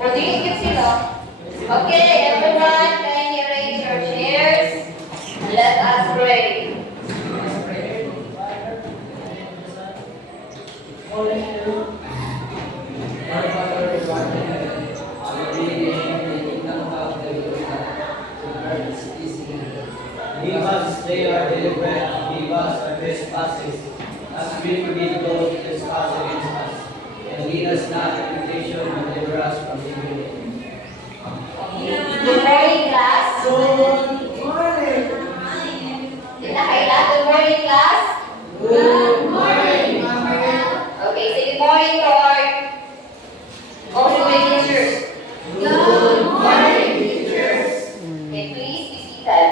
Or do you give sila? Okay, everyone, kindly arrange your chairs. Let us pray. Give us today our daily bread, and give us our trespasses, as we forgive those who trespass against us. And lead us not into temptation, but deliver us from evil. Good morning, class. Good morning. Good morning, class. Good morning. Okay, say good morning to our all-the-way teachers. Good morning, teachers. Okay, please be seated.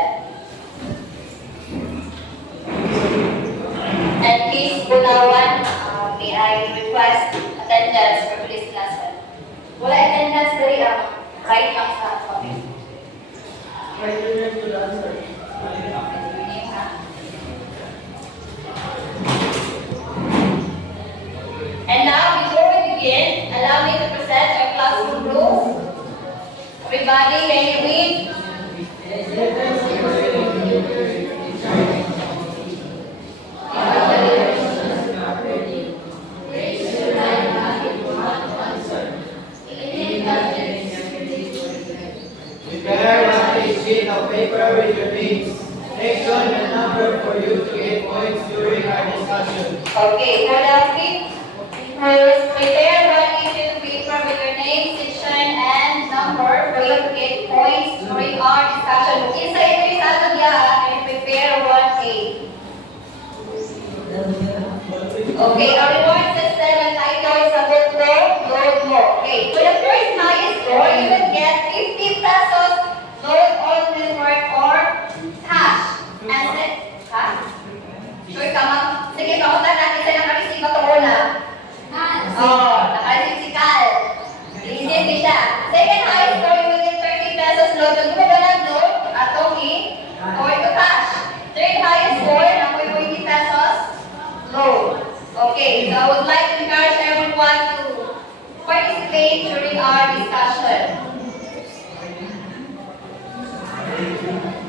And please, Bunawan, may I request attendance for today's lesson. Wala attendance dari right lang sa topic. And now, before we begin, allow me to present our classroom rules. Everybody, can you read? Prepare a sheet of paper with your names. Take down the number for you to get points during our discussion. Okay, for the first, prepare one issue paper with your name, section, and number for you to get points during our discussion. Isa ito yung sa atin and prepare 1A. Okay, our reward system entitled Sagot Mo, Load Mo. Okay, for the first highest score, you will get 50 pesos load on reward or cash. And then, ha? Sure ka, ma'am? Sige, kamutan natin sa nakareceive ito muna. Nakareceive si Cal. Receive ni siya. Second highest score, you will get 30 pesos load. Kung mo ba ng load, atong or to cash. Third highest score, nakoy 20 pesos load. Okay, so I would like to encourage everyone to participate during our discussion.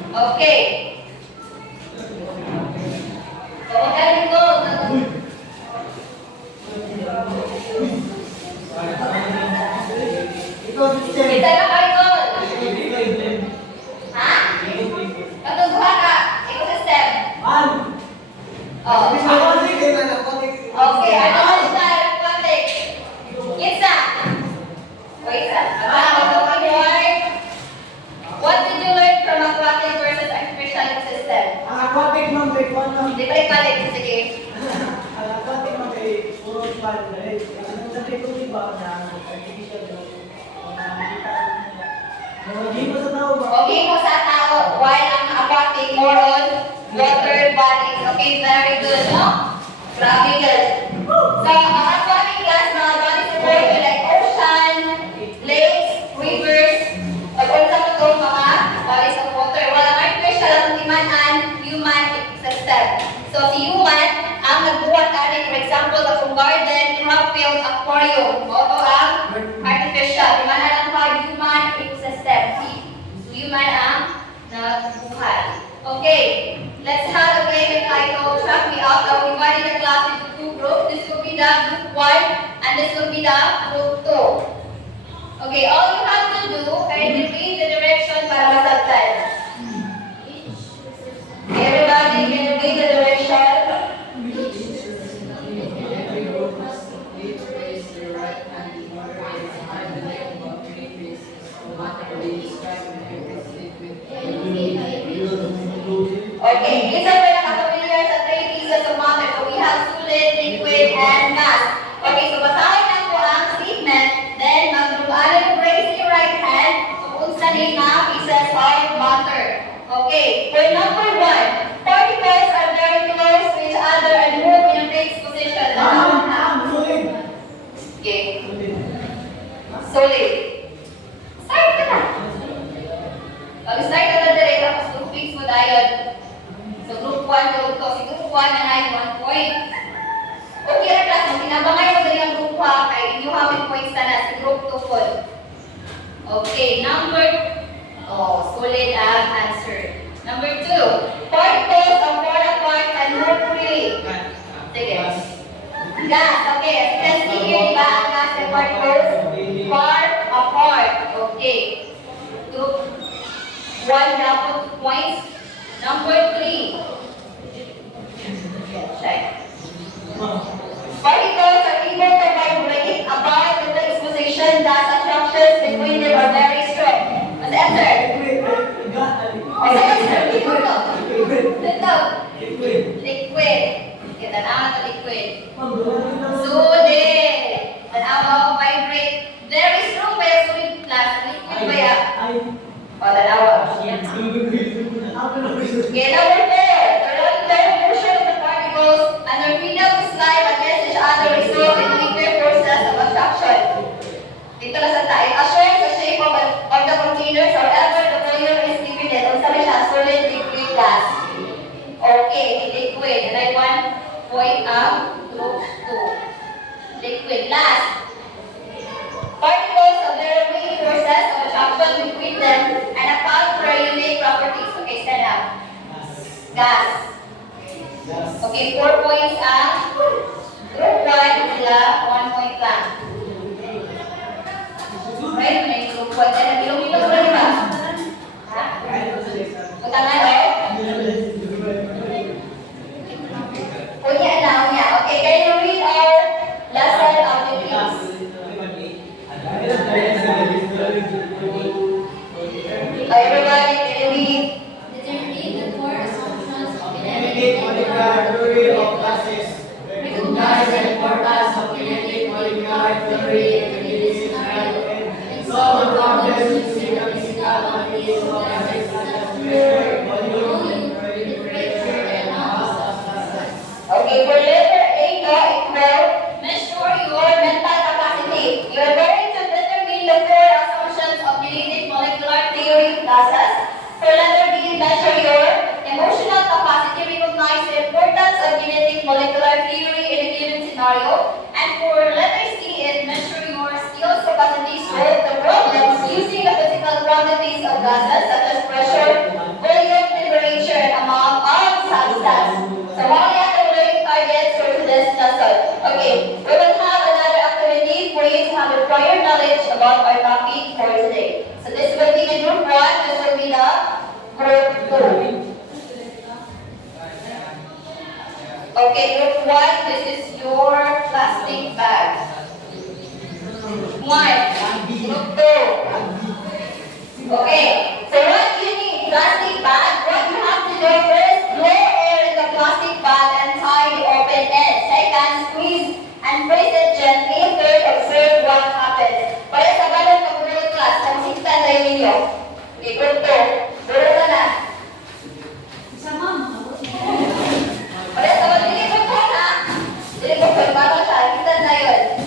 Okay. So, magaling ko. Kita ka Michael? Ha? Patuduha ka. Ecosystem. Oh. Okay, ano ang siya? Aquatic. Kitsa. Wait, what did you learn from aquatic versus artificial ecosystem? Di ba ibalik? Sige. Okay mo sa tao, while ang aquatic more on water bodies. Okay, very good, no? Grabe good. So, ang aquatic class, mga bodies of water like ocean, lakes, rivers, pag-unsa mo itong mga bodies of water. Wala artificial ang timanan, human system. So, si human, ang nagbuhat natin, for example, akong garden, crop field, aquarium. Oto ang artificial. Timanan ang mga human ecosystem. Si human ang nagbuhat. Okay, let's have a game entitled Track Me Up. Now, we divided the class into two groups. This will be the group 1 and this will be the group 2. Okay, all you have to do is read the direction para masabtan. Okay, everybody can read the direction. Okay, isa pa nakapamilya sa 3 pieces of water. So we have solid, liquid, and gas. Okay, so basahin lang po ang statement. Then, mag-ano yung raise in your right hand. So, unsa ni na pieces of water. Okay, for number 1, particles are very close to each other and move in a fixed position. Okay. Solid. Start ka na. Pag-start ka na direct, tapos group fix mo dahil. So, group 1, group 2. Si group 1 na 1 point. Okay, ra class, tinabangay mo dali ang group 1 kay inyo hawin points na si group 2 po. Okay, solid ang answer. Number 2, particles of more apart and mercury. Sige. Gas, okay. As you can see here, di ba, ang gas and particles far apart. Okay. 1 na po points. Number 3. Check. Particles are able to vibrate above with the exposition that attractions between them are very strong. What's the answer? What's the answer? Ito. Liquid. Kita na ito liquid. Solid. Tanawa, vibrate. Very strong ba yung solid class? Liquid ba yan? O, tanawa. Okay, number 4. The relative motion of the particles and their freedom to slide against each other result in weaker forces of attraction. Dito lang sa tayo. Assuring the shape of the containers, however, the volume is divided. Kung sabi siya, solid, liquid, gas. Okay, liquid. And then 1 point up to 2. Liquid. Last. Particles of their weak forces of attraction between them and account for unique properties. Okay, stand up. Gas. Okay, 4 points ang group 1 sila, 1 point lang. Okay, may group 1 na bilong-bilong na diba? Ha? Utangan o? Unya lang, unya. Okay, can you read our lesson objectives? Everybody, can you read? Determine the core assumptions of Kinetic molecular theory of gases. Recognize the importance of kinetic molecular theory in the given scenario and solve problems using the physical quantities of gases such as pressure, volume, temperature, and mass of substance. Okay, for letter A, equal, measure your mental capacity. You are going to determine the core assumptions of kinetic molecular theory of gases. For letter B, measure your emotional capacity. Recognize the importance of kinetic molecular theory in a given scenario. And for letter C, it measure your skills capacity to solve the problems using the physical quantities of gases such as pressure, volume, temperature, and amount of substance. So, what are the learning targets for today's lesson? Okay, we will have another activity for you to have a prior knowledge about our topic for today. So, this will be the group 1, this will be the group 2. Okay, group 1, this is your plastic bag. 1, group 2. Okay, so what you need? Plastic bag. What you have to do first, blow air in the plastic bag and tie the open end. Second, squeeze and press it gently. Third, observe what happens. Para sa balon ng group class, konsistan tayo ninyo. Okay, group 2. Buro ka na. Para sa balon, hindi group 1 ha. Hindi group 1, bago siya. Kita na yun.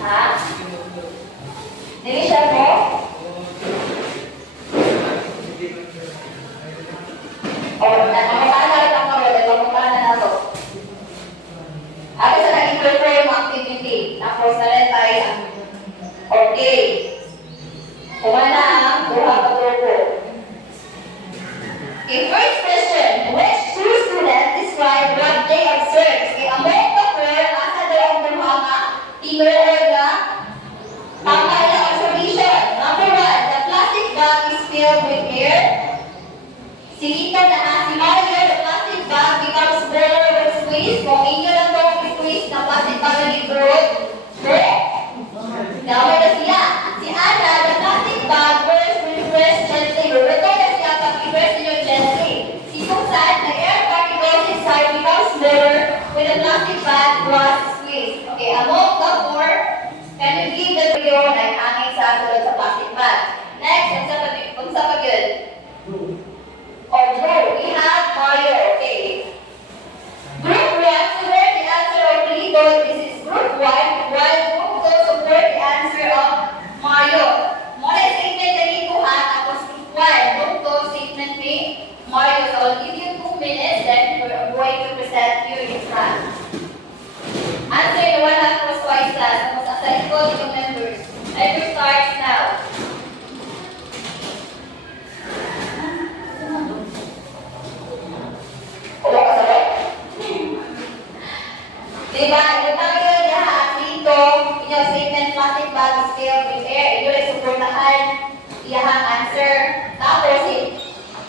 Ha? Dili siya mo? Namamahala lang ako, namamahala na ako. Ako sa naging perform activity, tapos na rin tayo. Okay. Kumana ang buha ka grupo. Okay, first question. Which two students describe what they observed? Okay, ang mga kapur, asa daw ang buha ka? Tinuod na tama na observation. Number 1, the plastic bag is filled with air. Sinita na si Mario, the plastic bag becomes smaller when squeezed. Kung inyo lang daw squeeze na plastic bag na librod, correct? Daway na siya. Si Ana, the plastic bag bursts when pressed gently. Ito na siya pag i-press niyo gently. Si Susan, the air particles inside becomes smaller when the plastic bag was squeezed. Okay, among the four, can you give the video na hanging sa sulod sa plastic bag? Next, unsa pa yun? Or blue, we have Mario, okay. Group 1 support the answer of Lito. This is group 1, while group 2 support the answer of Mario. Muna statement na Lito ha, tapos group 1, group 2 statement ni Mario. So I'll give you 2 minutes, then we're going to present you in class. Answer the 1 half was twice class, tapos asa ikot yung members. Diba? Yung tayo lahat dito, inyong statement plastic bag is filled with air. Inyo rin supportahan iyahang answer. Tapos,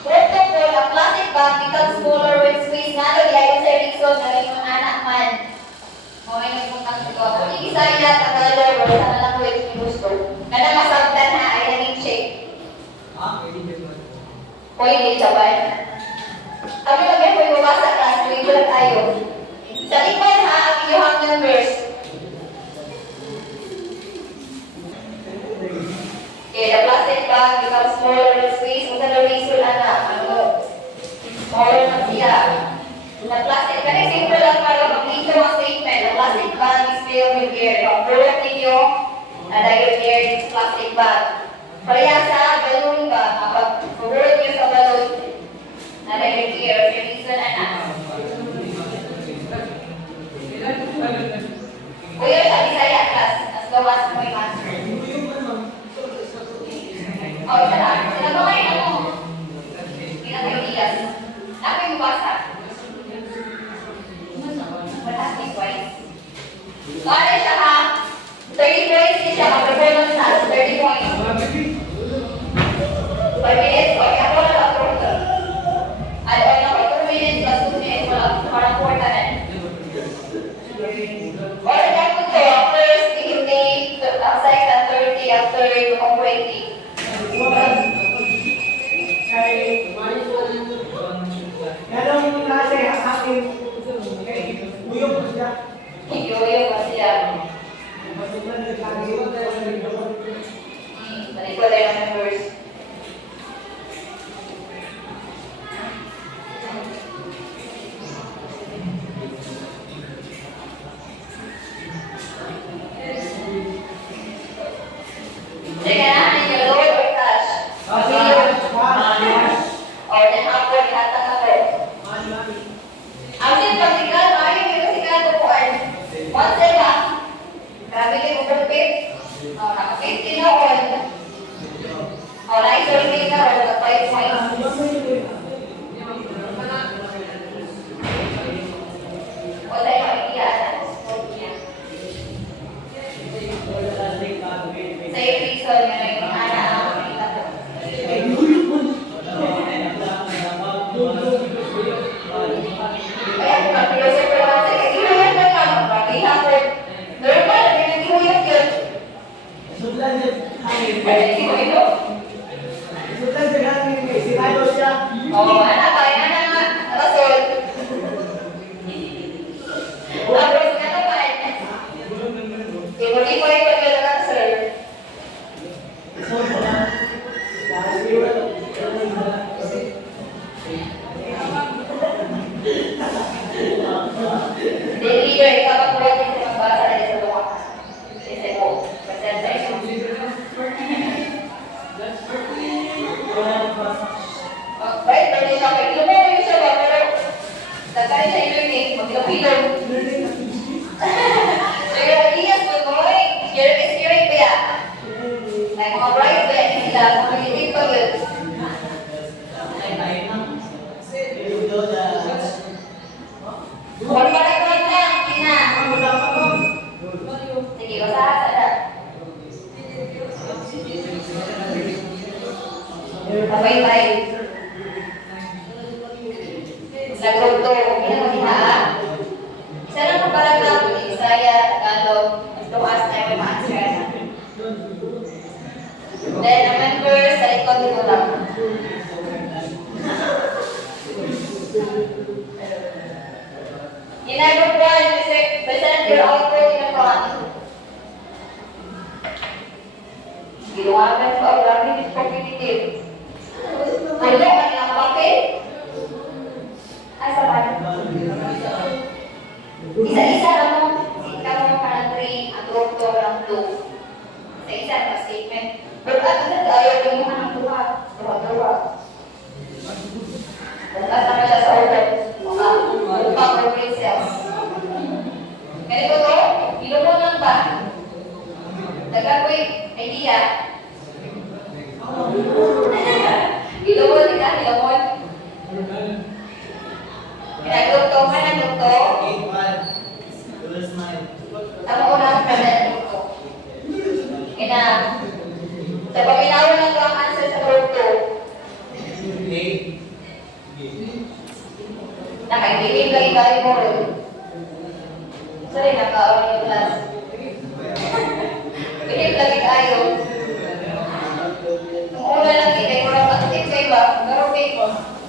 protocol, ang plastic bag becomes smaller when squeezed. Nalo, diya yung sa reason na yung anak man. O, ay nagpuntang ito. Kung ikisaya, Tagalog, or sa language ni gusto. Kada masabtan na, ay naging check. Pwede, sabay. Kami mag-e po yung mabasa class, tuwing lang tayo. Sa likod ha, ang iyong numbers. Okay, the plastic bag becomes smaller when squeezed. Kung sa reason, ano, smaller na siya. The plastic, kasi simple lang para mag-ito ang statement. The plastic bag is filled with air. Pag-bulot ninyo, dahil air is plastic bag. Kaya sa balloon ba, kapag pag-bulot nyo sa balloon, dahil air, may reason, Kuya, sa Bisaya class, as long as mo yung answer. O, isa lang. Sinabangay na mo. Pinag-ideas. Ako yung basa. Fantastic wise. So, ano siya ha? 30 points din siya. Mag-performance na. 30 points. 5 minutes. Okay, ako na lang ako. Ano ako, 2 minutes plus 2 minutes. Parang 4 na rin. Or that would go first, beginning, second, 30, after, 20. Anong nasa aking uyong ko siya? Iyo pa siya. Balik ko tayo ng numbers. Teka na, ninyo load or touch? Or then upward, hatang ako. Ang pagsigal, maayon yung pagsigal ko po ay 1 ba? Grabe kayo ko perfect. Naka-50 na on. Na-isolate na or naka-5 points. O tayo makikiyaan. Sa'yo reason na yung anak ang makikita ko. Kaya pag-closer ko lang sa kailangan na lang. Pag-ihapon. Normal, pinag-ihuyok yun. Sudlan din. Pinag-ihuyok. Sudlan din hangin kay sigado siya. Oo, anak, kaya na nga. Rasol. Tapos nga naman. Ibuli-ibuli ko yun ang answer. Deliver, ikaw ang kuha din sa magbasa na sa luwa. Kasi po, presentation. Right, pwede siya. Ilumay siya ba, pero nagkari siya ilumay, mag-ilumilom. Pero Elias, good morning. Hearing ba yan? Like mga bright ba yan sila, mag-ilig pa yun. Kung parang lang, kina. Sige, usaha sana. Bye-bye. Lagot to, pinamagina. Isa lang kung parang lang, Isaya, Tagalog, tuwas na yung ma-answer na. Then, ang members, sa likod dito lang. In number 1, present your output in a font. Giluwagan ko ang graphic cognitive. Ano ang ilang papel? Asa ba? Isa-isa lang mo. Ikaw mo parang 3, ang doktor lang 2. Isa-isa ang statement. Pero at ito ayaw yung mga ng tuwa. Tuwa-tuwa. Dapat naman siya sa order. Mga corporate cells. Ganito to, ilumon lang ba? Dagan ko yung idea. Ilumon ka, ilumon. Pinag-doktor man ang doktor. Ang unang present ko. Ina. Sa paminawan lang ko ang answer sa group 2. Nakaibilig lagi tayo mo rin. Sorry, nakaawin yung class. Bilig lagi tayo. Ang una lang kita, kurang active kayo ba? Pero okay ko.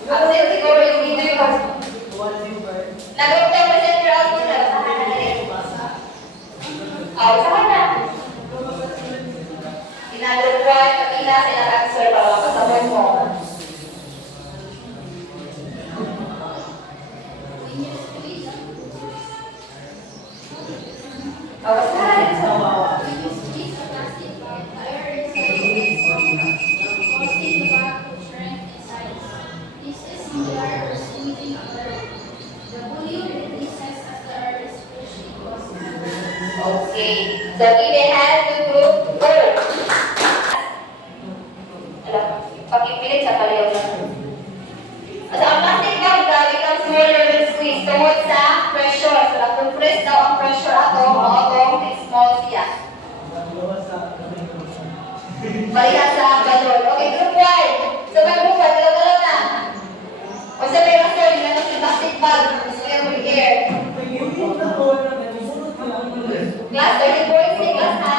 Absent siguro yung leader ko. Nag-group tayo sa central ko na. Saan na rin? Saan na? Ginagrupuan, kapila sila answer para makasabot mo. Okay, so we have to group 4. Pakipilit sa palayaw na. So, ang plastic bag becomes smaller when squeezed tungod sa pressure. So, na-compress daw ang pressure ato, maotong small siya. Balikan sa balon. Okay, group 1. So, may group 1, dalaw-dalaw na. O sa may rason, yun ang plastic bag. So, yung air. Class, 30 points ni class ha?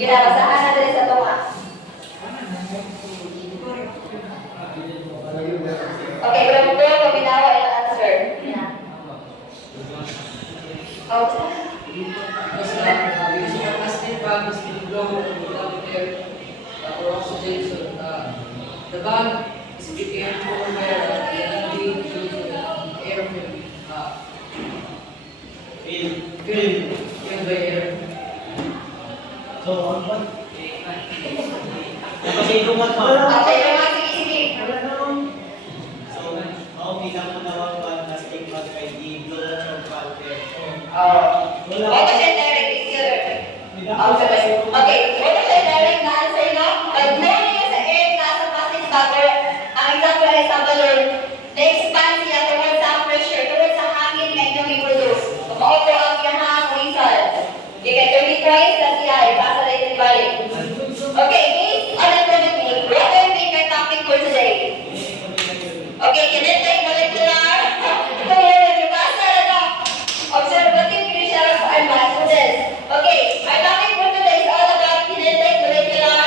Ginabasahan na dali sa tunga. Okay, group 2, paminawa ilang answer. The bag is prepared for wear at the ending due to air filled by air. So, ang ba? Kasi ito ba ito? Okay, naman, sige. So, ako bilang manawag ba na stick bag kay di blow out of water. What was your direct picture? Okay, what was your direct na answer no? Pag-blow niya sa air na sa plastic bag, ang example ay sa balloon, na-expand siya towards sa pressure, towards sa hangin na inyong i-produce. So, maupo ang iyahang result. You get 30 points na siya, ipasa na yung balik. Okay, based on activity, what do you think our topic for today? Okay, kinetic molecular theory, basa na na. Observative initial and students. Okay, our topic for today is all about kinetic molecular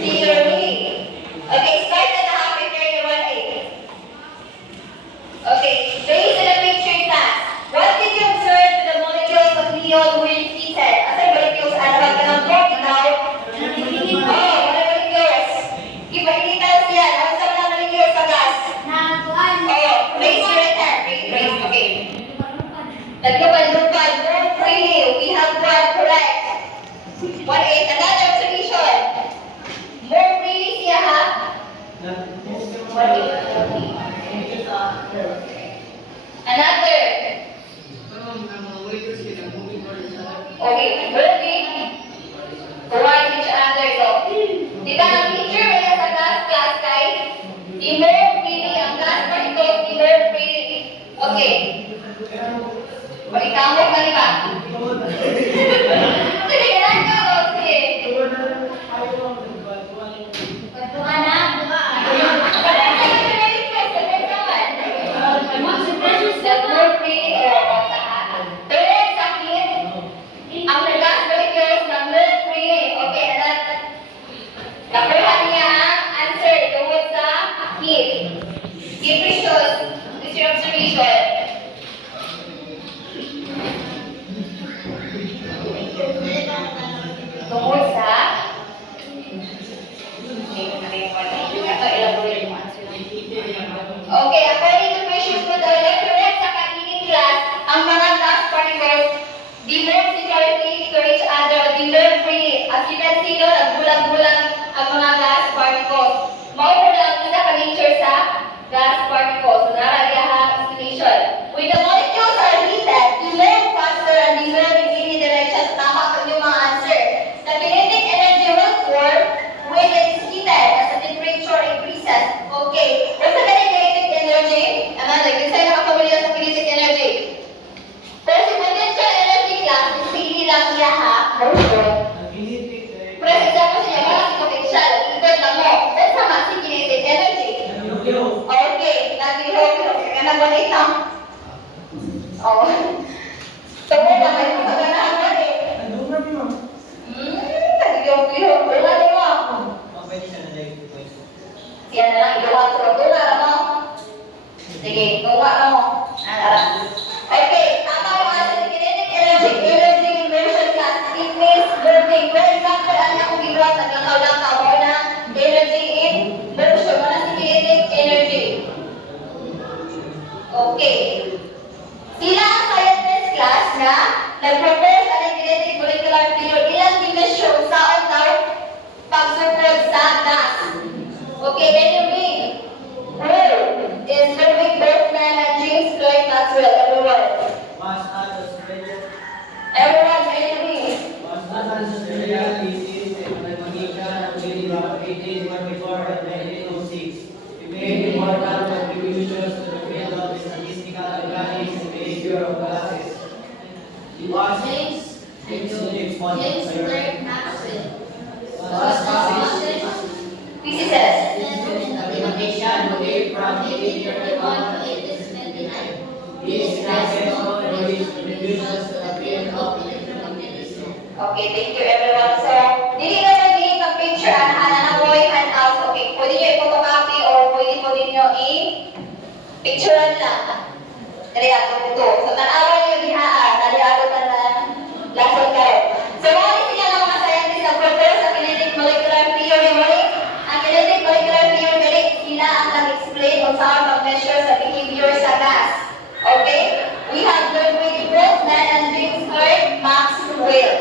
theory. Okay, start at the half area 1A. Okay, based on the picture class, what did you observe with the molecules of neon when heated? As a molecules, ano ba ka ng block ikaw? Oh, mga molecules. Ipainitan siya. Ano sa mga molecules sa gas? Oh, raise your hand. Raise. Okay. Naglupan-lupan. More freely. We have one correct. 1A. Another observation. More freely siya ha? 1A. Another. Okay. Will be towards each other. So, di ba ang picture may nasa gas kay i-move freely ang gas particles, i-move freely. Okay. Pagkamo ka ba? Sige, ganun ka. Okay. Ang nagas molecules ng move freely. Okay, nakuha niya ang answer tungkol sa heat. wait lang. Oh. So, wala kayo magaganahan man eh. Nagiyong-giyong. Wala na mo. Pwede siya na like 2 points. Siya na lang, ikaw at dolar mo. Sige, kuha na mo. Okay, tama yung ating kinetic energy inversion class. It means moving. For example, ano akong ginawa sa lakaw-lakaw mo na energy inversion. Ano si kinetic energy? Okay. Sila ang scientist class na nag-propose ang kinetic molecular theory. Ilang dimension sa daw pagsupport sa gas. Okay, can you read? Who is Ludwig Boltzmann and James Clerk Maxwell? Everyone. Mass Australia. Everyone, can you read? Mass Australia thesis and mathematician within 1844 and 1906. He made important contributions to the field of statistical mechanics and behavior of gases. He was James Clerk Maxwell. Physicist. mathematician who lived from 1831 to 1879. He is best known for his contributions to the field of electromagnetism. Okay, thank you everyone. So, dili na magiging pag-picture ang boy handouts. Okay, pwede nyo i-photocopy or pwede po ninyo i-picturean lang. Dari ato ito. So, tanawan nyo dihaan. Dari ato ka na lesson kayo. So, mga sila ng mga scientists na propose sa kinetic molecular theory. Ang kinetic molecular theory, sila ang nag-explain kung saan mag-measure sa behavior sa gas. Okay? We have Ludwig Boltzmann and James Clerk Maxwell.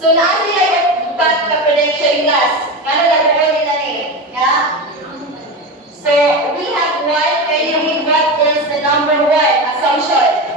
So, naa sila yung prediction gas. Ano lang po nila ni? Yeah? So, we have one. Can you read what is the number one assumption?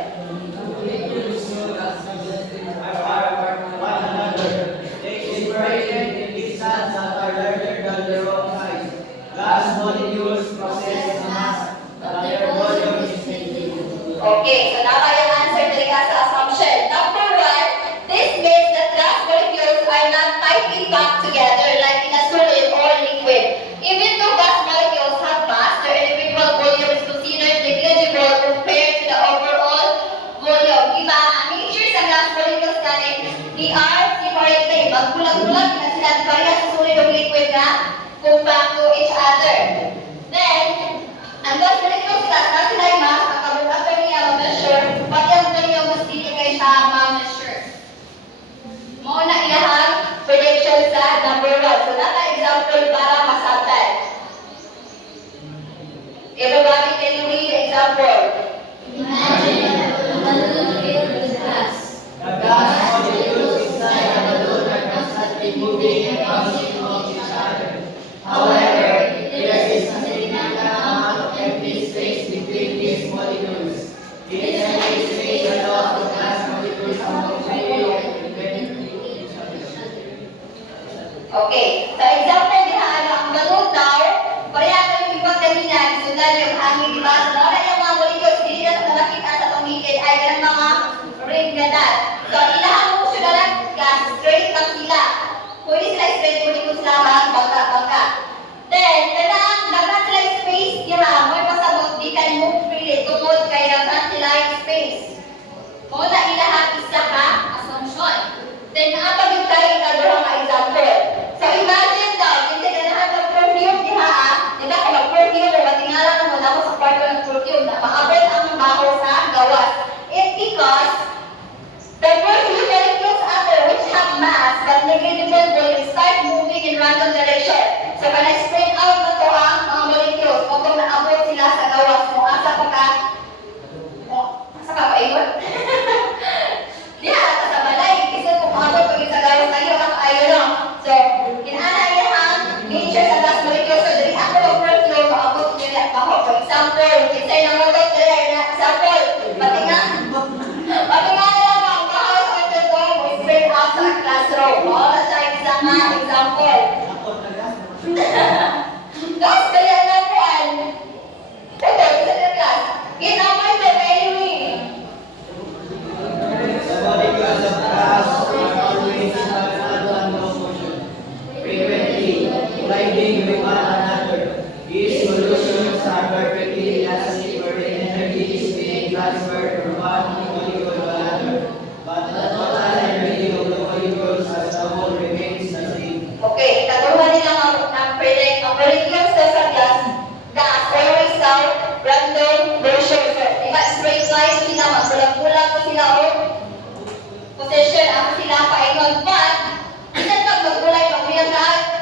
Gas molecules possess mass, but their volume is negligible. Okay, so now I answer the sa assumption. Number one, this means that gas molecules are not tightly packed together like in a solid or liquid. Even though gas molecules have mass, their individual volume is considered negligible compared to the overall volume. Diba? Ang nature sa gas molecules natin, they are separately. Magbulag-bulag na sila parehas sa solid o liquid na compact to each other. Then, ang gas molecules gas na sila yung mass, ang kabukatan niya ma-measure, pati ang ganyan mas dili kay siya ma-measure. Mauna ilahang prediction sa number 1. So, nata example para masabtan. Everybody, can you read the example? Imagine a balloon filled with gas. The gas molecules inside a balloon are constantly moving and bouncing off each other. However, there is a significant amount of empty space between these molecules. This empty space allows the gas molecules to move freely and independently of each other. Okay. Sa example, dihaan ang balloon daw, pareha ko yung ibang kanina, sundan yung hangin, di ba? So, nauna yung mga molecules, hindi na ito nakita sa pangigid, ay ganang mga ring ganun. So, ilahang mo siya na gas, straight lang sila. Pwede sila straight, pwede ko sila bangka. Then, tanang, dapat sila space, diha, may pasabot, di kan move freely, tungod kay dapat sila space. Muna ilahang isa ka, assumption. Then, naapag yung tayo ikaduhang example. So, imagine daw, kasi ganahan mag-perfume diha, di ba kung mag-perfume, matingalan mo na mo sa kwarto ng perfume na maabot ang baho sa gawas. It's because the perfume molecules other which have mass but negligible volume start moving in random direction. So, when I spread out na to ang mga molecules, kung naabot sila sa gawas mo, asa ka paingon? Diha, asa sa balay, kasi kung maabot pag sa gawas na yun, ang ayaw lang. So, kinana niya ang nature sa gas molecules. So, dari ako mag-perfume, maabot nila at baho. For example, kinsay na mo ito, na example, pati nga nila ang baho sa kanyang ko, mo spread out sa classroom. Wala sa example. Gas, kaya na po an. Ito, isa na class. Ginawa ito, anyway. The molecules of gas are always in one motion, frequently colliding with one another. These solutions are perfectly sila o position ako sila paingon but isan pag magulay pag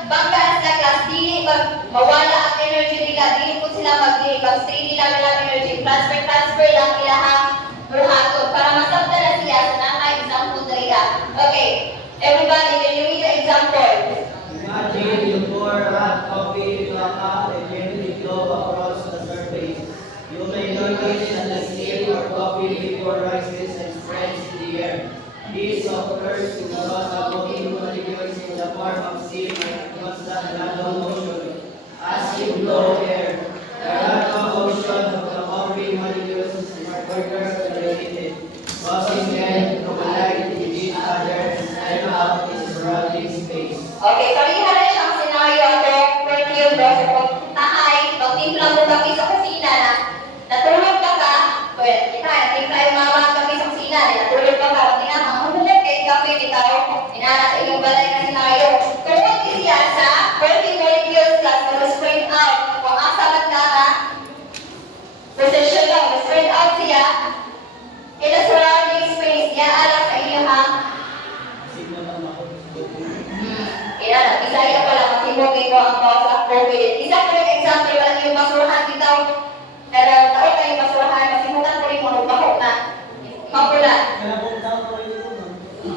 bangga na sila class dili pag mawala ang energy nila dili po sila mag-dili pag stream nila nila energy transfer lang ilahang buhaton para masabtan na siya sa naka-example nila. Okay, everybody, can you read the example? Imagine you pour hot coffee into a cup and gently flow across the surface. You may notice that the steam or coffee vapor rises and spreads in the air. This occurs because the coffee molecules in the form of steam are in constant random motion. As you blow air, the random motion of the coffee molecules is further accelerated, causing them to collide with each other and spread out in surrounding space. Okay, palihan na siyang scenario ato perfume box kung tahay, pagtimpla mo kami sa kusina na natulog ka ka, well, kita, natimpla yung mga kami sa kusina, natulog ka ka, hindi na, mahulog kay kape, bitaw, inana sa iyong balay na scenario. Tungkol siya sa perfume molecules class na spread out, kung asabat ka na, position lang, spread out siya, in the surrounding space, yan alam sa iyong Bisaya pala, masimugin ko ang pausa COVID. Isa ko yung example, wala yung basurahan bitaw. Pero taon na yung basurahan, masimutan ko rin mo, nagbaho na. Mapula.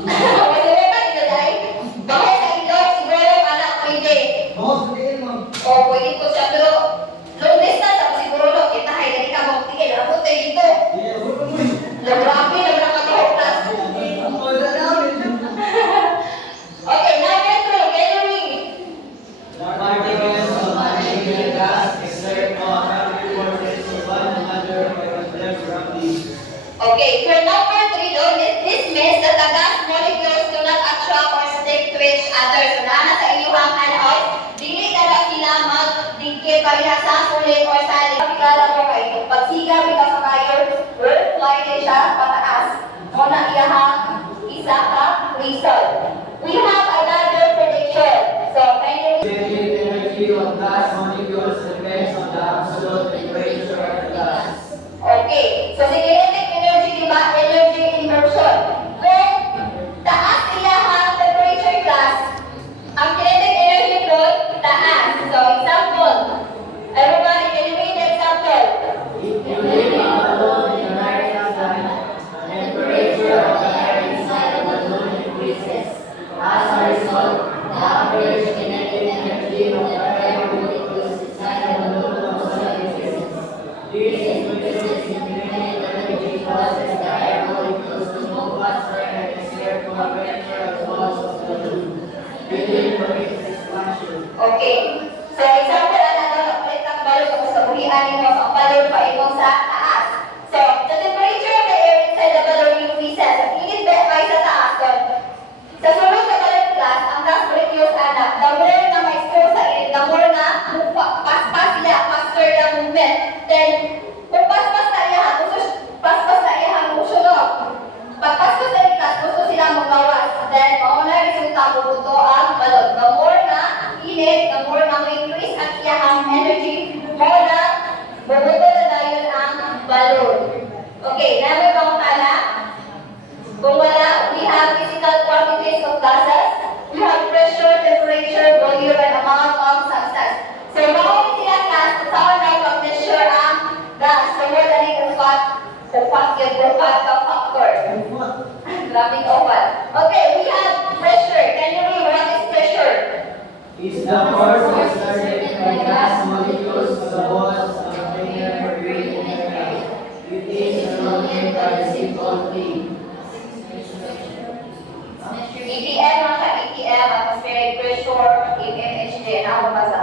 Masimutan ito dahil, baho sa ilog, siguro anak pwede. O pwede ko siya, pero long distance ako siguro, kita hay, dali ka magtigil, ako tayo dito. Grabe, nagkakataho class. Okay, number 2, Henry. The particles of an alien gas exert more gravity forces on one another by complex gravity. Okay, for number 3, though, this means that the gas molecules do not attract or stick to each other. So, nana sa inyong handout, dili na sila mag-dikit pareha sa sulit or sa pagkala mo kayo. Pag siga, bitaw sa kayo, fly na siya pataas. Muna iyahang isa ka result. We have another prediction. So, can you Kinetic energy of gas molecules depends on the absolute temperature of the gas. Okay, so si kinetic energy, di ba? Energy inversion. Kung taas ilahang temperature class, ang kinetic energy doon, taas. So, example. Everybody, can you read the example? If you leave a balloon in an area line, the temperature of the air inside the balloon increases. As a result, the average kinetic energy of the air molecules inside the balloon also increases. This increases in kinetic energy causes the air molecules to move faster and exert more pressure on the walls of the balloon, leading to its expansion. Okay. So, example, ano ulit ang balon kung sa buhian mo sa balon pa imo sa taas. So, the temperature of the air inside the balloon increases. Ang init ba ay sa taas doon? Sa sunod sa balon class, ang gas molecules anak, the more na ma-expose sa init, the more na paspas sila, faster na movement. Then, kung paspas na iya, paspas na iya ang musunod. Pag paspas na iya, gusto sila magawas. Then, mauna resulta bubuto ang balon. The more na init, the more na increase ang iyahang energy, more na bubuto na dahil ang balon. Okay, namin bang kala? Kung wala, we have physical quantities of gases, we have pressure, temperature, volume, and amount of substance. So, bawal sila class, kung saan na pag-measure ang gas, so more than it factor. Grabe oval. Okay, we have pressure. Can you read what is pressure? Is the force exerted by gas molecules to the walls of a container for breathing air. It is denoted by the symbol P. EPM lang siya, EPM, atmospheric pressure, EMHD, na ako basa.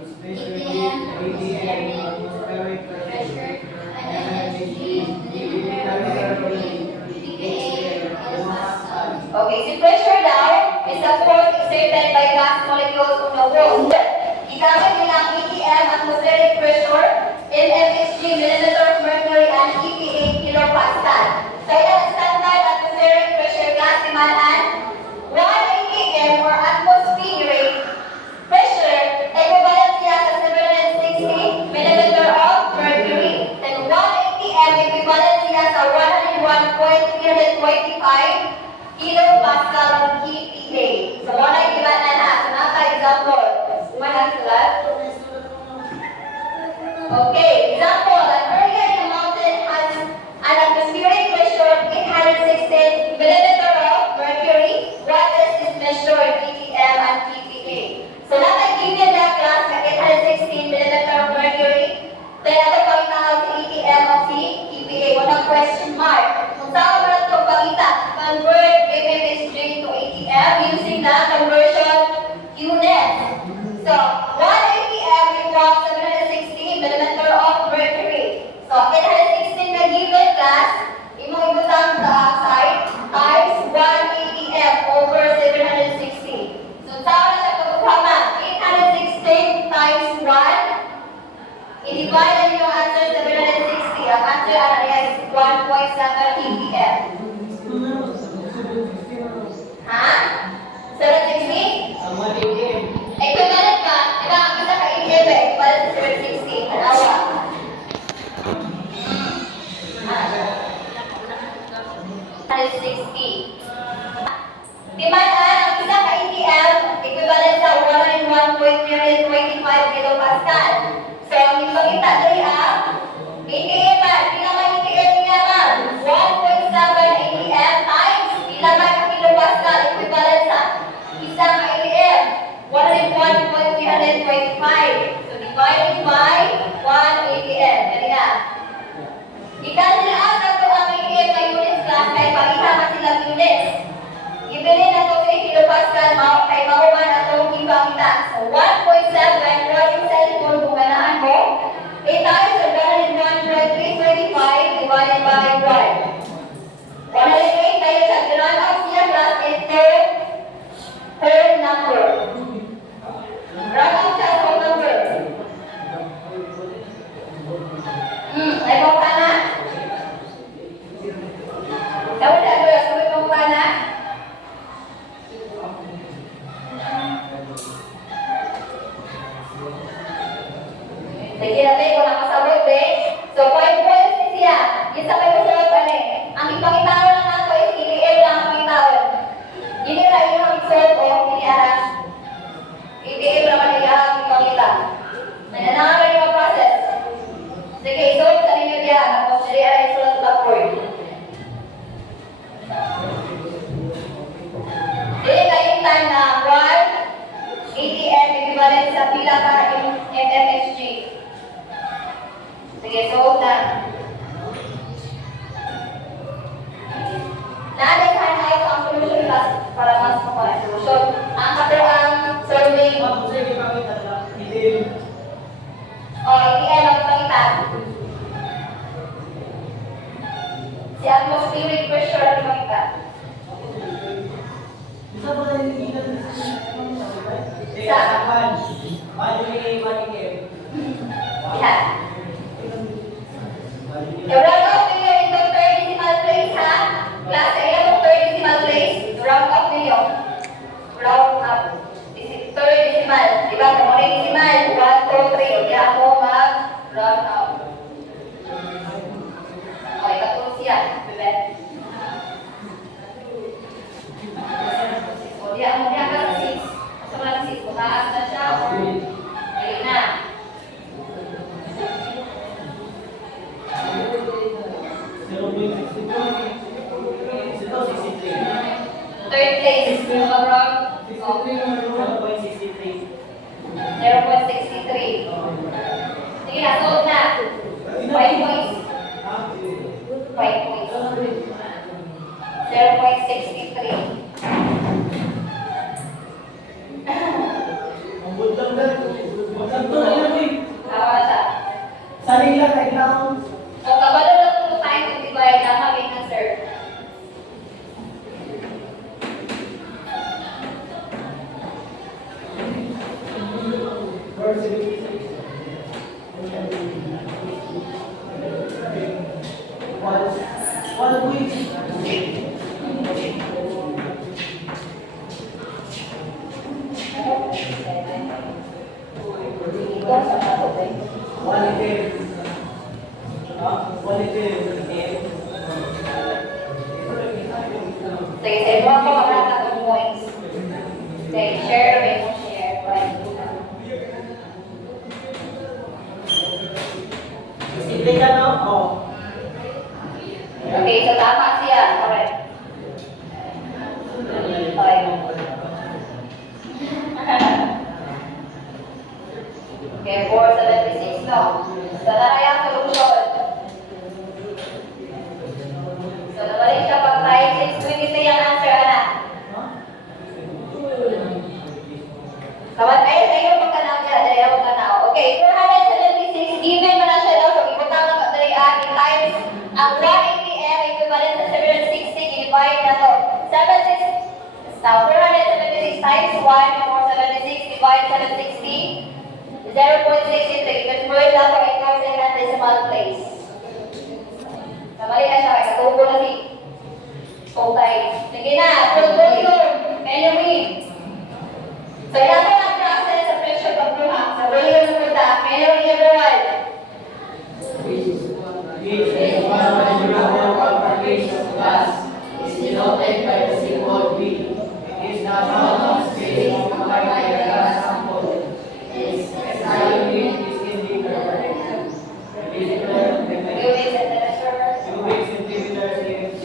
Especially ATM, atmospheric pressure, MHD, Okay, si pressure daw is the force exerted by gas molecules on the wall. Igamit nila ang EPM, atmospheric pressure, MHD, millimeter of mercury, and EPA, kilopascal. So, yan ang standard atmospheric pressure gas timalaan. 1 atm or atmospheric pressure, equivalent siya sa 760 millimeter of mercury. Then 1 atm equivalent siya sa 101.3 Okay, example, an area in the mountain has an atmospheric pressure of 816 millimeter of mercury. What is this measure in ppm and ppa? So, nakikita na class na 816 millimeter of mercury. Then, ato pagkakal sa ppm of si ppa. Walang question mark. Kung saan mo na ito pagkita, convert mmHg to atm using the conversion unit. So, 1 atm equals 760 millimeter of mercury. So, 816 na given class, imong ibutang sa side times 1 atm over 760. So, saan na siya pagkuhaman? 816 times 1, i-divide niyo ang answer 760. Ang answer is 1.7 atm. Ha? 760? Ang 1 ATM. Equivalent ka, di ba? Ang isa ka ATM eh, equivalent sa 760. Dalawa. 160. Dimanan, ang isa ka ATM, equivalent sa 101.325 kilopascal. So, ang ipagkita dali ang ATM man, pinaman ATM niya man, 1.7 ATM times pinaman ka kilopascal, equivalent sa isang ATM, 101.325. So, divided by 1 ATM. Dali na. I-cancel out na ito ang ATM na units class kay pagkita silang units. Ibili na ito sa kilopascal, kay mauman na itong ipangita. So, 1.7, kung yung cellphone kung ganahan mo, 8 times or 101.325 divided by 1. 108 tayo sa run out siya class into whole number. Run out siya sa whole number. Ay mo ka na? Daw na doon, sabi mo ka na? Sige natin, kung nakasabot eh. So, 5 points ni siya. Yung sa kayo sa pa eh. Ang ipangitaon lang nato is EDM lang ang pangitaon. Hindi na yung mag-solve o hindi arang. EDM naman niya ang ipangita. Nananangan yung process. Sige, solve sa ninyo diya. Tapos, hindi arang solve backward. Hindi kayong time na 1 ATM equivalent sa pila ka mmHg. Sige, solve na. Naadaghan ay ang solution class para mas makuha solution. Ang kato ang survey. Ma'am, sige, ipakita na. ATM. O, ATM ang pangitan. Si atmospheric pressure ang pangitan. Isa ba na yung ilan? Isa. Paano yung 1 ATM? Yan. I-round up ninyo into third decimal place, ha? Class A ang third decimal place. Round up ninyo. Round up. Third decimal. Diba? Kung ano yung decimal, 1, 2, 3. O, kaya mo mag-round up. O, ikatulog siya. Diba? O, diya mo niya ka sa 6. Sa mga 6, mataas na siya. Ayun na. Third place, mag-round. O, 0.63. Sige na, solve na. 5 points. 5 points. 0.63. Ang budang na. Budang to, alam mo eh. Tawa siya. Sarili lang, kailangan. Kung kabalo lang kung tayo kung divide, tama may answer. One week. Ikaw sa kapot eh. 1 ATM. Ha? 1 ATM. Sige, sa iba ko makarata ng points. Sige, share, may mo share. Okay, 476 no. So, naraya ang solution. So, nabalik siya pag tayo 623 ang answer, anak. Kawan tayo sa iyo pagkanaw niya, dahil ako kanaw. Okay, 476, given mo na siya daw, so ibutang na kadali times ang 180M equivalent sa 760, i-divide na to. 476 times 1, 476 divide 760, 0.63. Convert lang for equals in that decimal place. Namali na siya, kaya katubo na si Putay. Sige na, full volume, anyway. So, yan ang process sa pressure pagbuhang. Sa volume ng punta, anyway everyone. This is one measurable configuration of gas is denoted by the symbol V. It is not amount of space occupied by the gas sample. Its SI unit is in liter. Units and temperature. Cubic centimeters UFG,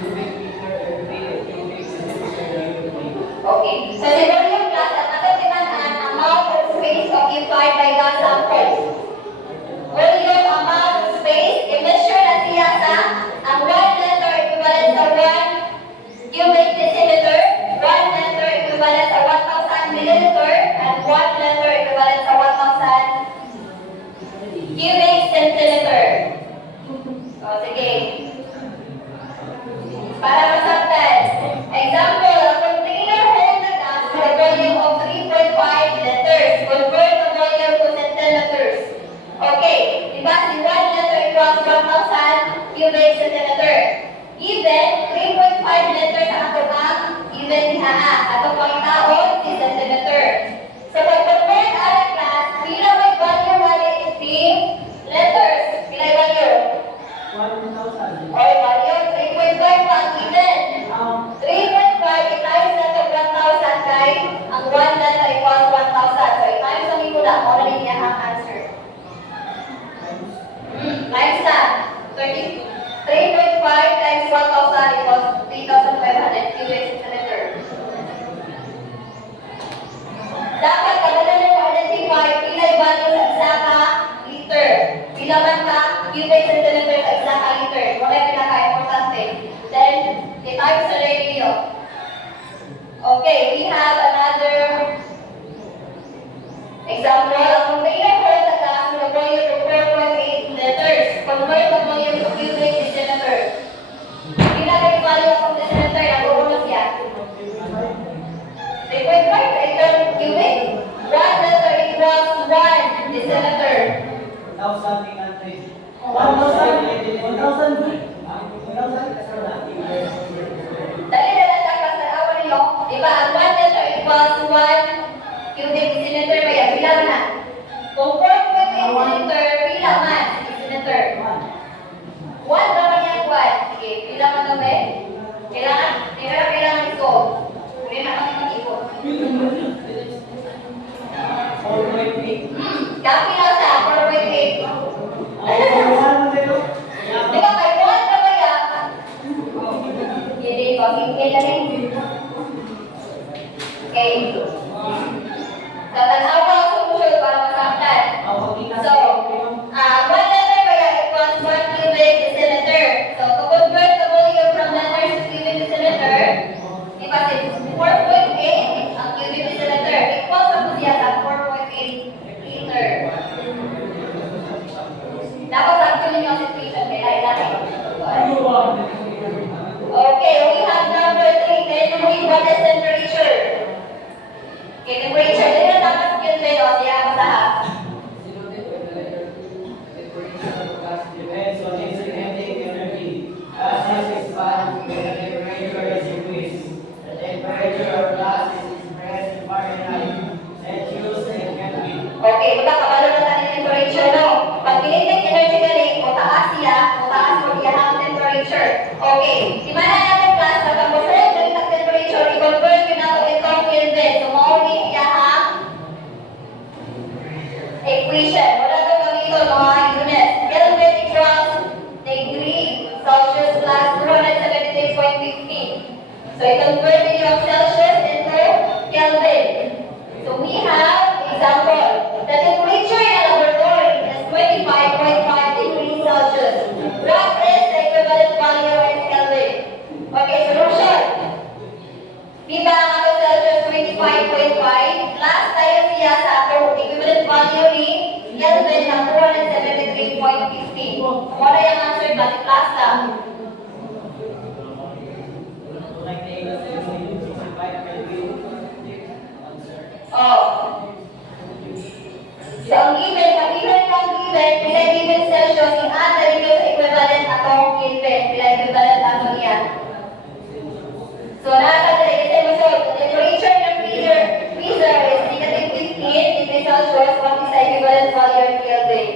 cubic meter FP, cubic centimeter UFG. Okay. So, sa volume class, ang natatiman ang amount of space occupied by gas samples. Volume, amount of space, i-measure na siya sa ang 1 liter equivalent sa 1 cubic decimeter, 1 liter equivalent sa 1,000 milliliter, and 1 liter equivalent sa 1,000 cubic centimeter. O, sige. Para masaktan. Example, a container holds a gas with a volume of 3.5 liters. Convert the volume to centiliters. Okay, diba si 1 liter equals 1,000 cubic centimeter. Given 3.5 liters ang atong ang given diha. Ato pang taon si centimeter. So pag-convert ang class, pila may volume wali si liters. Pila yung volume? 1,000. Or volume 3.5 pang given. 3.5 times na to 1,000 kay ang 1 liter equals 1,000. So times ang imula mo na rin niya ang answer. Times na. 3.5 times 1,000 equals 3,500 cubic centimeter. Dapat kadala mo identify pila yung value sa eksaka liter. Pila man ka cubic centimeter sa eksaka liter. Wala yung pinaka-importante. Then, i-type sa radio. Okay, we have another example. Ang container holds a gas with a volume of 4.8 liters. Convert the volume to cubic decimeter. Pila yung value of decimeter? Nag-uulo siya. 3.5 cubic. 1 liter equals 1 decimeter. 1,800. 1,000. Dali na lang dapat sa awan ninyo. Diba, ang 1 liter equals 1 cubic decimeter. Kaya bilang na. Kung 4.8 liter, pila man decimeter. 1 naman yan, 1. Sige, pila man kami. Kailangan ito. Huli na kami mag-ikot. 4.8. Kapi lang siya, 4.8. Di ba, may 1 na ba yan? Hindi, pag-ikil na rin. Okay. Tatanawa ang solution para masaktan. So, 1 liter kaya equals 1 cubic decimeter. So, to convert the volume from liters to cubic decimeter, di ba, 4.8 ang cubic decimeter. Equals ako siya sa 4.8 liter. Dapat sakto ninyo ang situation. Kaya ilahin. Okay, we have number 3. Then, what is temperature? Okay, temperature. Dito na dapat yun din, o. Diya, masahap. Depends on its kinetic energy. As gas expands, the temperature is increased. The temperature of gas is expressed in Fahrenheit, Celsius, and Kelvin. Okay, buta kabalo na tayo ng temperature, no? Pag kinetic energy galing, mataas siya, mataas mo iya ang temperature. Okay, di mana natin class, pagkamusunod galing ang temperature, i-convert yun nato itong Kelvin. So, mauli iya ang equation. Wala ito kami ito, mga units. Kelvin equals degree Celsius plus 276.15. So, i-convert niyo ang Celsius into Kelvin. So, we have example. The temperature Kelvin ng 273.50. Wala yung answer ba si Plasta? Oh. So, ang given, pila given Celsius, yung ata rin yung equivalent atong Kelvin, pila equivalent atong yan. So, nakakadali kasi masod, the temperature ng freezer is negative 15 degrees Celsius, what is the equivalent value in Kelvin?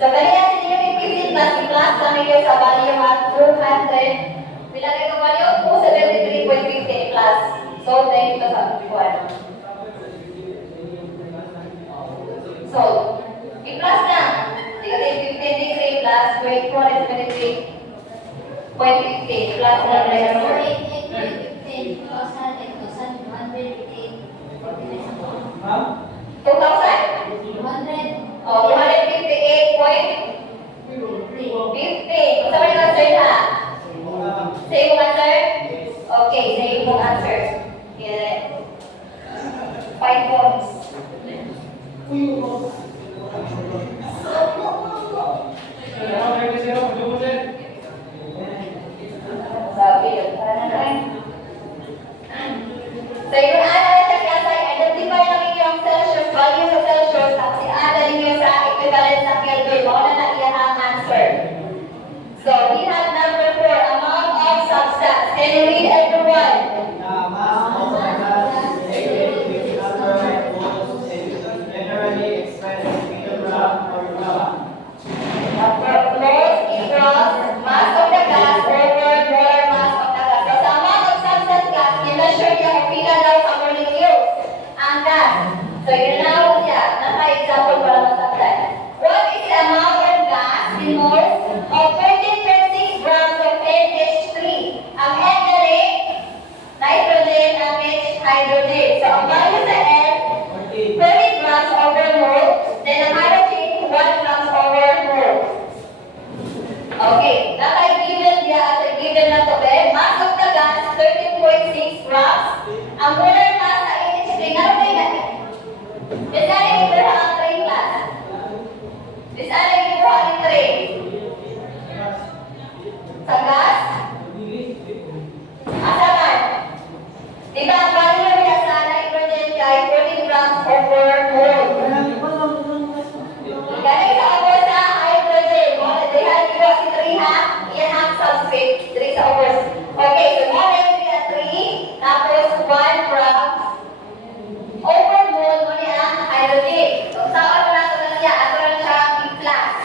So, kanina sa negative 15 plus kami yung sa value at 200, pila kayo value? 273.50 plus. So, thank you sa kuwan. So, i-plus na. Negative 15 degree plus 273.50 plus na rin ang 2,000? Oh, 258.50. Kung saan yung answer na? Same answer? Okay, same answer. Yeah. 5 points. Sabi yun, para na rin. So, yung ana na siya kaya identify namin yung Celsius, value sa Celsius, tapos i-ana ninyo sa equivalent sa Kelvin. Mauna na iyan ang answer. So, we have number 4, amount of substance. Can you read everyone? Generally expressed in kilogram or gram. Close equals mass of the gas over molar mass of the gas. So, sa amount of substance gas, i-measure niya kung pila daw sa molecules ang gas. So, yun na ako siya. Naka-example para masaktan. What is the amount of gas in moles of 13.6 grams of NH3? Ang N dali, nitrogen, ang H, hydrogen. So, ang value sa N, 30 grams over mole, then ang hydrogen, 1 grams over mole. Okay, naka-given niya as a given na to, mass of the gas, 13.6 grams. Ang molar mass sa NH3, ano ba yun? Design yung iba ang train class. Design yung iba ang train. Sa gas? Asaman? Diba ang value niya sa nitrogen kay 14 grams over mole? Galing sa over sa hydrogen. Dihan niyo si 3 ha? Yan ang substrate. 3 sa over. Okay, so more than 3 at 3. Tapos 1 grams over mole mo niya ang hydrogen. So sa ano na ito na siya? Ato na siya i-plus.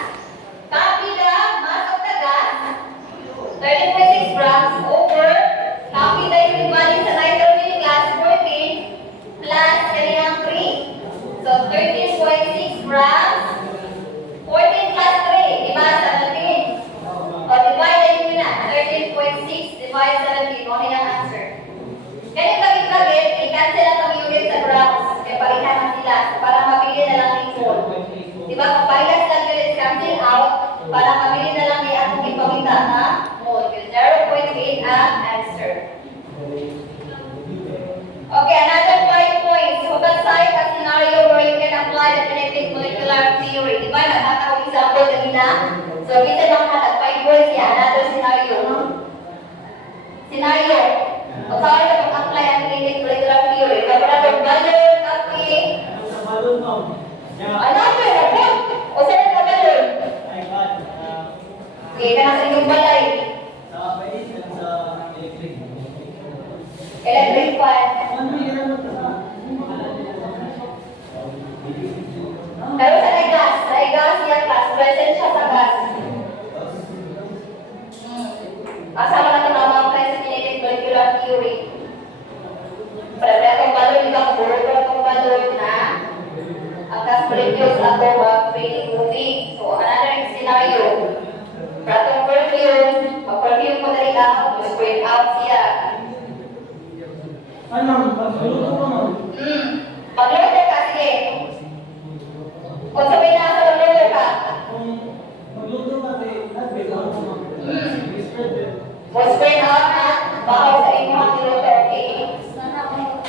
Copy the mass of the gas. 13.6 grams over. Copy the equivalent sa nitrogen gas 14 plus kaniyang 3. So 13.6 grams. 14 plus 3, diba? 17. O, divide nyo na. 13.6 divide 17. O, yun ang answer. Ganyan bagit-bagit, i-cancel lang kami ulit sa grams. Kaya palitan na sila para mabili na lang yung mole. Diba? Kung palitan sila ulit, cancel out para mabili na lang yung atong ipamita na mole. 0.8 ang answer. Okay, another 5 points. Pag-cite a scenario where you can apply the kinetic molecular theory. Diba? Nakakawang example kanina. So, kita lang natin 5 points yan. Another scenario. Scenario. O saan na mag-apply ang kinetic molecular theory? Kapag balon, kape. Another, ako. O saan na balon? Okay, kanasa yung balay. Electric fan. Pero sa gas yan gas, present siya sa gas. Kasama na ito mga present kinetic molecular theory. Para itong balon, ibang puro itong balon na ang gas molecules na ito mag-freely moving. So, another scenario. Para itong perfume, mag-perfume mo na rin spread out siya. Pagluto ka, sige. Kung sabihin na sa pagluto ka. Spread out na. Bakaw sa inyo ang niluto, okay?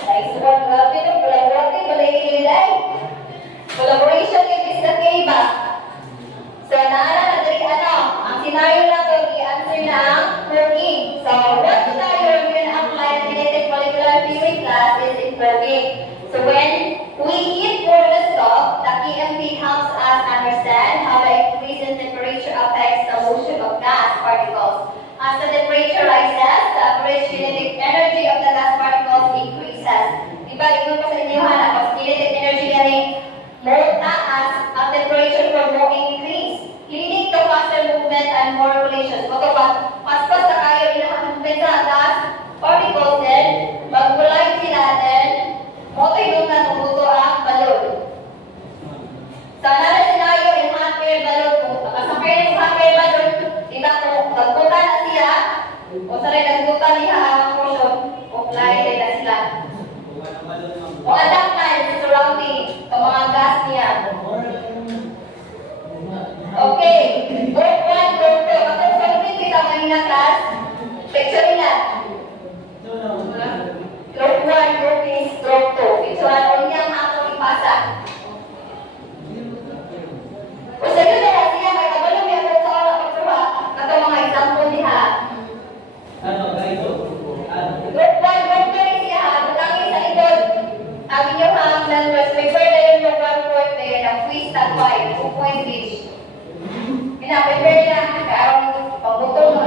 Nice one, grabe ito. Collaborative, malay ililay. Collaboration, it is the key ba? As the temperature rises, the average kinetic energy of the gas particles increases. Diba, ito pa sa inyo ha, tapos kinetic energy yan more taas, ang temperature will more increase, leading to faster movement and more rotations. Kung mas na kayo movement sa gas particles din, mag-collide sila din, moto yung natututo ang balon. Sa nala scenario, yung hot air balon mo, nakasakay yung hot air balon, diba kung nagpunta na siya, o sa rin nagpunta niya ang portion, o collide na sila. O adapt na yung surrounding, sa mga gas niya. Okay, group 1, group 2. Kapag solving kita kanina class, picture nila. Group 1, group is group 2. Picture na niya ang atong ipasa. Kung sa yun na siya, may kabalong yung sa oras pagsuha, kato mga example niya. Ano, ganito? Group 1, group 2 siya, butangin sa ikot. Ang inyong hang numbers, may further yung 1 point there, na quiz na 5, 2 point each. Pinaprepare na, kaaraw nito, pagbuto mo.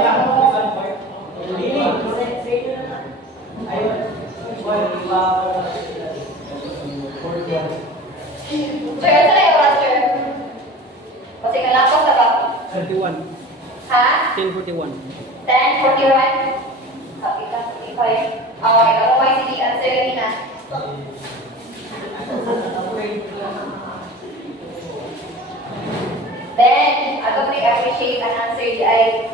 Sir, ito na yung oras, sir. Kasi kalapos na ba? 31. Ha? 10:41. 10:41. Sabi ka, 45. Okay, ako may sige answer kanina. Then, ako appreciate ang answer di ay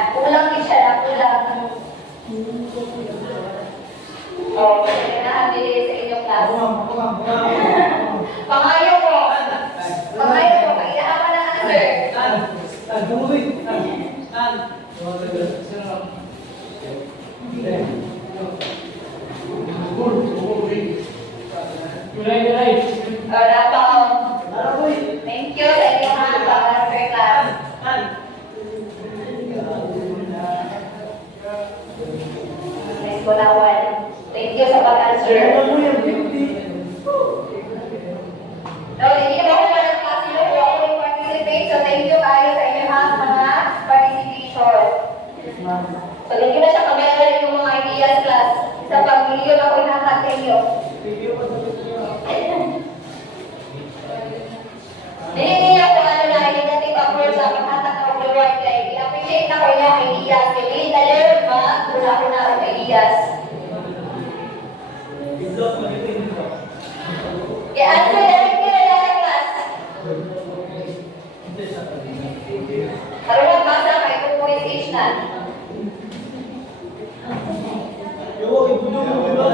nakulang din siya, nakulang. Oh, ganahan din sa inyong class. Pangayo ko. Pangayo ko, kailangan ka ng answer. Wala pa ako. Thank you sa inyong mga pag-answer class. Miss Bulawan, thank you sa pag-answer. So, hindi naman ako ng klase nyo kung ako yung participate. So, thank you kayo sa inyong mga participation. So, hindi na siya kamera yung mga ideas class. Sa pag-video ako inahat sa inyo. Hindi ako ano na, negative approach sa paghatak ng reward kay i-appreciate na ko yung ideas. Kaya hindi tayo wala ko na ang ideas. Kaya answer na rin nila na class. Karoon basa kay 2 points each na. Yo, ibulong mo.